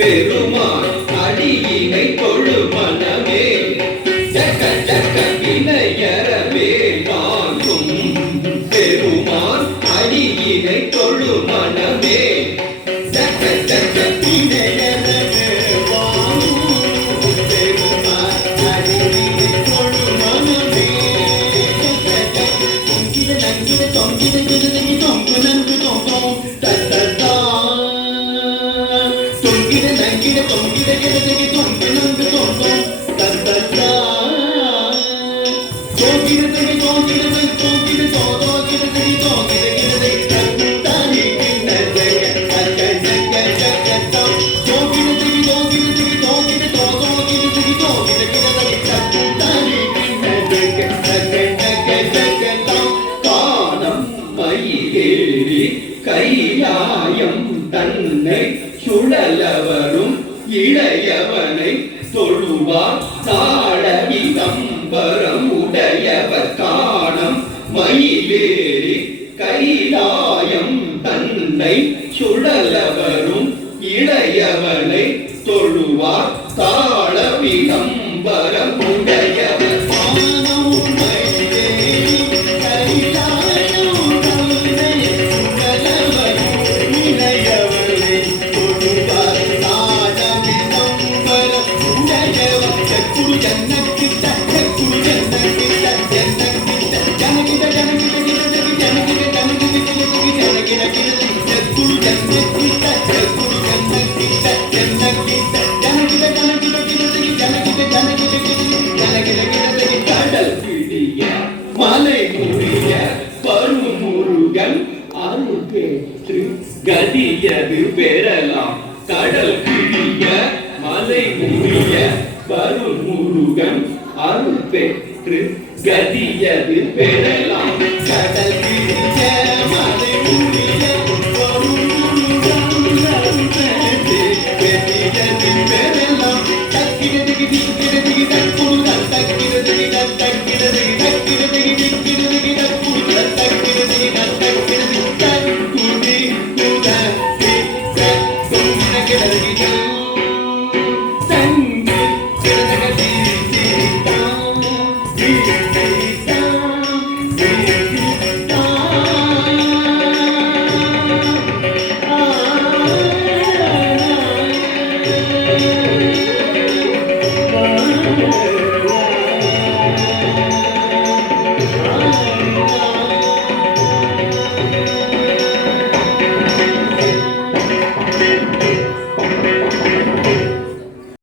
பெருமான் அடியினை தொழு மனமே ஜக்க ஜக்க இணையறவே தாங்கும் பெருமான் அடியினை தொழு மனமே ஜக்க ஜக்க இணையறவே வாங்கும் பெருமான் அடியினை தொழு மனமே தொங்கிட நங்கிட தொங்கிட கிருதி தொங்கு நன்கு தொங்கும் தத்தா தொங்கிட நங்கிட தொங்கிட கிருதி தொங்கு நன்கு தொங்கும் தத்தா தொங்கிட தகி தொங்கிட தகி தொங்கிட தோதோ கிருதி தொங்கிட கிருதி தத்தானி கிண்ணதய அக்க ஜக்க ஜக்கத்தா தொங்கிட தகி தொங்கிட தகி தொங்கிட தோதோ கிருதி தொங்கிட கிருதி தத்தானி கிண்ணதய அக்க ஜக்க ஜக்கத்தா காணம் மயிலேறி கையாயம் தன்னை சுழலவரும் இளையவனை தொழுவார் தாழவி கம்பரம் உடையவர் காணம் மயிலேறி கைலாயம் தன்னை சுழலவரும் இளையவனை தொழுவார் தாழவி கம்பரம் உடையவர் கடல் பிடிய மலை முடிய பருமுருகன் அருள் பெற்று கதியது பெறலாம் கடல் பிடிய மலை முடிய பருமுருகன் அருள் பெற்று கதியது பெறலாம் கடல் பிடிய மலை முடிய பருமுருகன் அருள் பெற்று கதியது பெறலாம் தக்கிடது கிடது தக்குடு தக்கிடது தக்கிடது தக்கிடது கிடது தக்குடு தக்கிடது தக்கிடது தக்குடி குட கிட கிடது